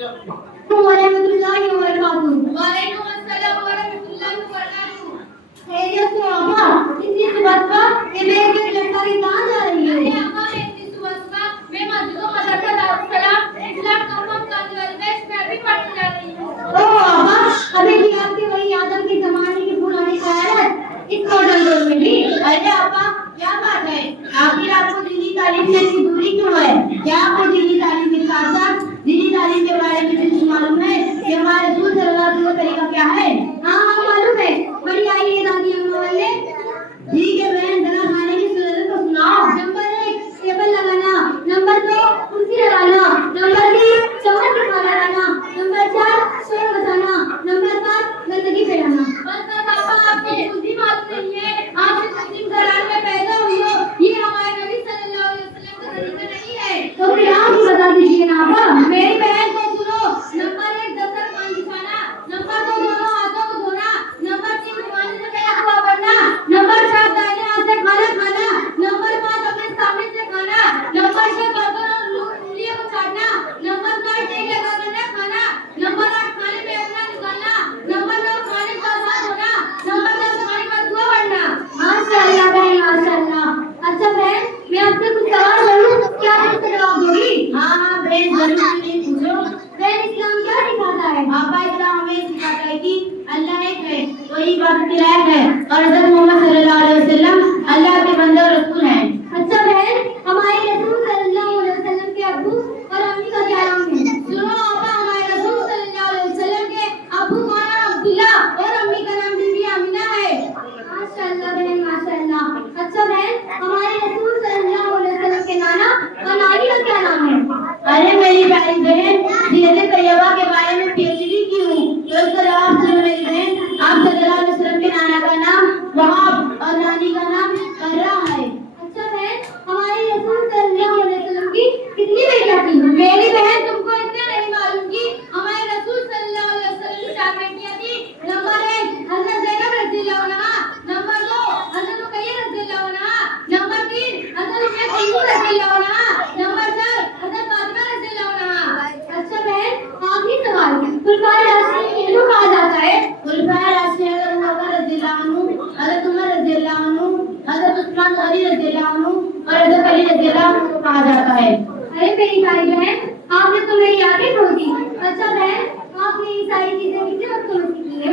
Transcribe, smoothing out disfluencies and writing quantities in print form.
वरहमतुल्लाहि वबरकातुहू। वालेकुम अस्सलाम वरहमतुल्लाहि वबरकातुहू। खैरियत से अम्मा, इतनी सुबह ये बैग में लटका के कहाँ जा रही अरे है? अम्मा, मैं इतनी सुबह मैं मस्जिद मदरसा दारुस्सलाम इस्लाम कॉमन कॉन्वेंट में भी पढ़ने जा रही हूँ। ओह अम्मा, अबे की आपके वही आदम के जमाने की पुरानी क़यादत इस मॉडल दौर में भी? अरे अम्मा, क्या बात है? आखिर आपको दीनी तालीम से इतनी दूरी क्यों है? क्या आपको दीनी तालीम के साथ साथ दीनी तालीम के बारे में कुछ मालूम है कि हमारे रसूल सल्लल्लाहु अलैहि वसल्लम का तरीका क्या है? हाँ मालूम है। बड़ी आई है दादी अम्मा वाले। ठीक है बहन, जरा खाने की सुन्नत तो सुनाओ। नंबर 1 टेबल लगाना, नंबर 2 कुर्सी लगाना, नंबर 3 चम्मच में खाना लगाना, नंबर 4 शोर बजाना, नंबर 5 गंदगी फैलाना। बस पापा, आपको कुछ भी मालूम नहीं है। आप इस मुस्लिम घराने में पैदा हुए हो, ये हमारे नबी सल्लल्लाहु अलैहि वसल्लम का तरीका नहीं है। तो फिर आप ही बता दीजिए ना आपा। मेरी बहन को सुनो। नंबर 1 दस्तरखान बिछाना, नंबर 2 दोनों हाथों को धोना, नंबर 3 रुमाल से पैर हुआ पड़ना, नंबर 4 दाहिने हाथ से खाना खाना, नंबर 5 अपने सामने से खाना, नंबर 6 बर्तन और उंगलियों को चाटना, नंबर 7 टेक लगाकर न खाना, नंबर 8 खाने में अपना निकालना, नंबर 9 खाने का साथ होना, नंबर 10 खाने का दुआ पढ़ना। माशाअल्लाह बहन माशाअल्लाह। अच्छा बहन, मैं आपसे कुछ सवाल करूं, क्या आप इसका जवाब दोगी? हाँ बहन, जरूर पूछो। बहन इस्लाम क्या सिखाता है? पापा, इस्लाम हमें सिखाता है कि अल्लाह एक है, वही इबादत के लायक है, और हज़रत मोहम्मद सल्लल्लाहु अलैहि वसल्लम अल्लाह के बंदे और रसूल हैं। अच्छा बहन, हमारे रसूल सल्लल्लाहु अलैहि वसल्लम के अब्बू और अम्मी का क्या नाम है? सुनो पापा, हमारे रसूल सल्लल्लाहु अलैहि वसल्लम के अब्बू का नाम अब्दुल्ला और अम्मी का नाम बीबी आमिना है। माशाअल्लाह बहन माशाअल्लाह। अच्छा बहन, हमारे रसूल सल्लल्लाहु अलैहि वसल्लम के नाना और नानी का क्या नाम है? अरे मेरी प्यारी बहन, सीरत तैयबा के बारे में पीएचडी की हूँ, तो इसका जवाब सुनो मेरी बहन। आप सल्लल्लाहु अलैहि वसल्लम के नाना का नाम वहाब और नानी का नाम कर्रा है। अच्छा बहन, हमारे रसूल सल्लल्लाहु अलैहि वसल्लम की कितनी बेटियां थी? मेरी बहन, तुमको इतना नहीं मालूम कि हमारे रसूल सल्लल्लाहु अलैहि वसल्लम की 4 बेटियां थी। नंबर 1 हज़रत ज़ैनब रज़ियल्लाहु अन्हा, नंबर 2 हज़रत रुक़ैया रज़ियल्लाहु अन्हा, नंबर 3 हज़रत उम्मे कुलसूम रज़ियल्लाहु अन्हा, नंबर 4 हज़रत फातिमा रज़ियल्लाहु अन्हा। अच्छा बहन, आखिरी सवाल, खुलफाए राशिदीन किनको कहा जाता है? खुलफाए राशिदीन हज़रत अबू बकर रज़ियल्लाहु अन्हु, हज़रत उमर रज़ियल्लाहु अन्हु, हज़रत उस्मान गनी रज़ियल्लाहु अन्हु और हज़रत अली रज़ियल्लाहु अन्हु को कहा जाता है। अरे मेरी भाई बहन, आपने तो मेरी आंखें खोल दी। अच्छा बहन, आपने ये सारी चीजें कितने वक्त में सीखी है?